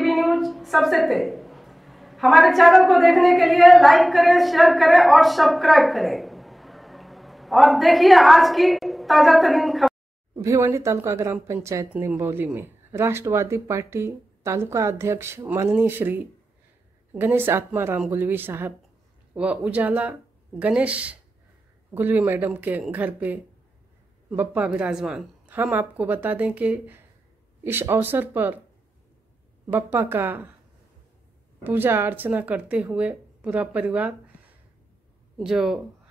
TV news सबसे तेज। हमारे चैनल को देखने के लिए लाइक करें, शेयर करें और सब्सक्राइब करें और देखिए आज की ताजा तरीन खबर। भिवंडी तालुका ग्राम पंचायत निंबौली में राष्ट्रवादी पार्टी तालुका अध्यक्ष माननीय श्री गणेश आत्माराम गुलवी साहब व उजाला गणेश गुलवी मैडम के घर पे बप्पा विराजमान। हम आपको बता दें कि इस अवसर पर बप्पा का पूजा अर्चना करते हुए पूरा परिवार, जो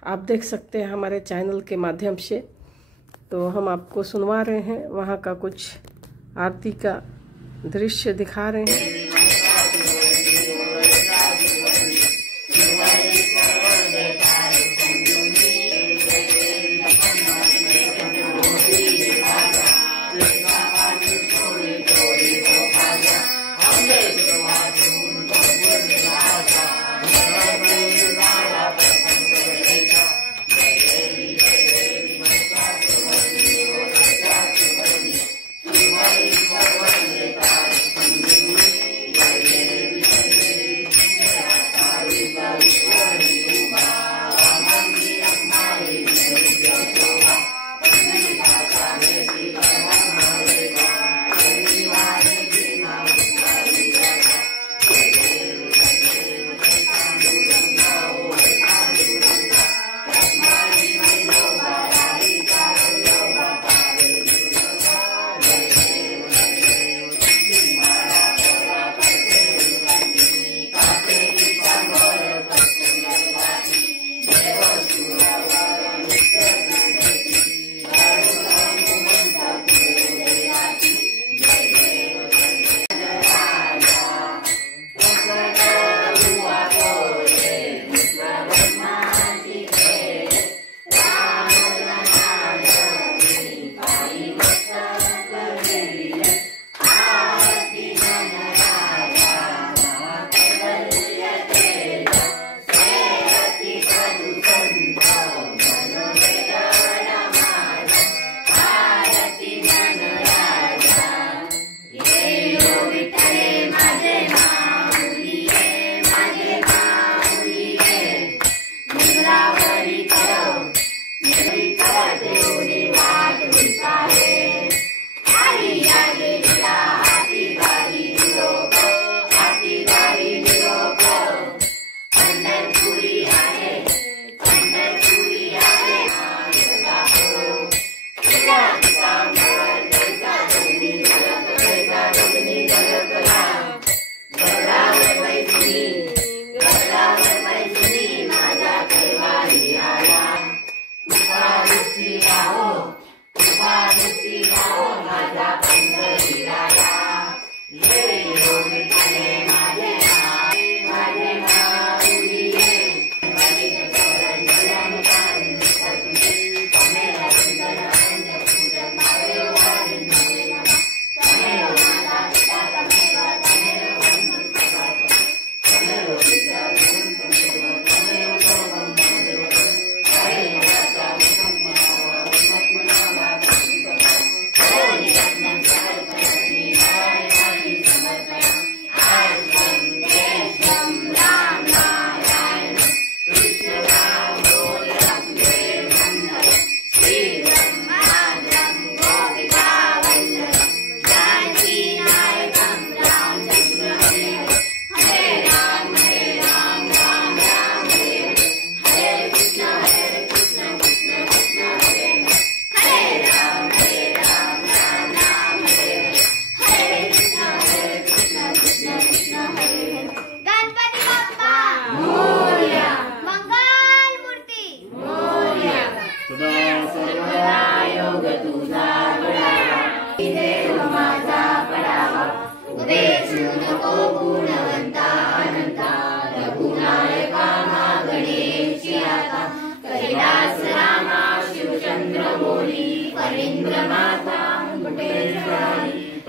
आप देख सकते हैं हमारे चैनल के माध्यम से, तो हम आपको सुनवा रहे हैं। वहाँ का कुछ आरती का दृश्य दिखा रहे हैं।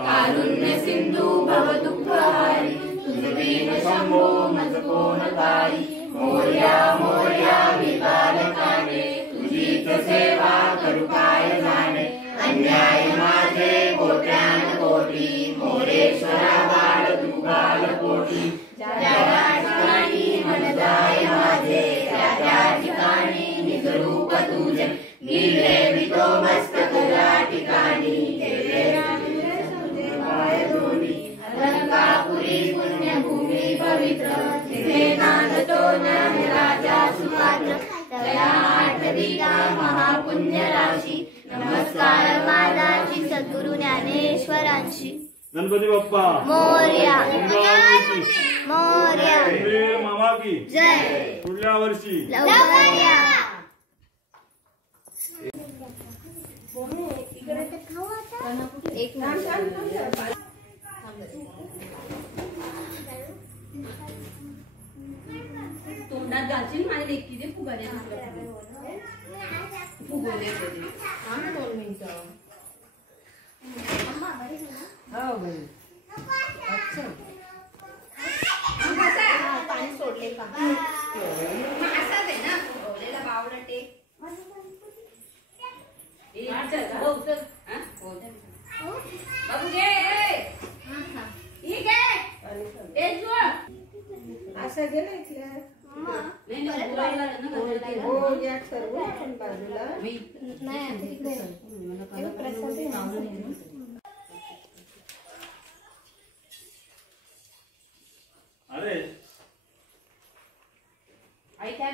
कारुण्य सिंधु भव दुःखहारी तुझ शंभो मज कोण ताई मोर्या मोर्या विबालकाने तुझीच सेवा करू काय जाणे अन्याय माझे कोट्यान कोटी मोरेश्वरा बाळ तुका निर्भयवितो मस्तक या ठिकाणी ठेवे पाय दोन्ही अलंकापुरी पुण्यभूमी पवित्र तिथे नांदतो ज्ञान राजा सुपात्र तया आठवीला महापुण्य राशी नमस्कार माझा श्री सद्गुरु ज्ञानेश्वरांशी गणपती बाप्पा मोरया मामा की जय पुढल्या वर्षी लवकर या तोंडात घालशील माझ्या लेकी दे फुगाने फुगवले आम्ही 2 मिनिटं हो बहीण अच्छा पाणी सोडले का असाच आहे ना फुगवलेला बावडटे बाबू घे ही घे असं गेलं इथल्या हो या सर्व आपण बाजूला अरे आई त्या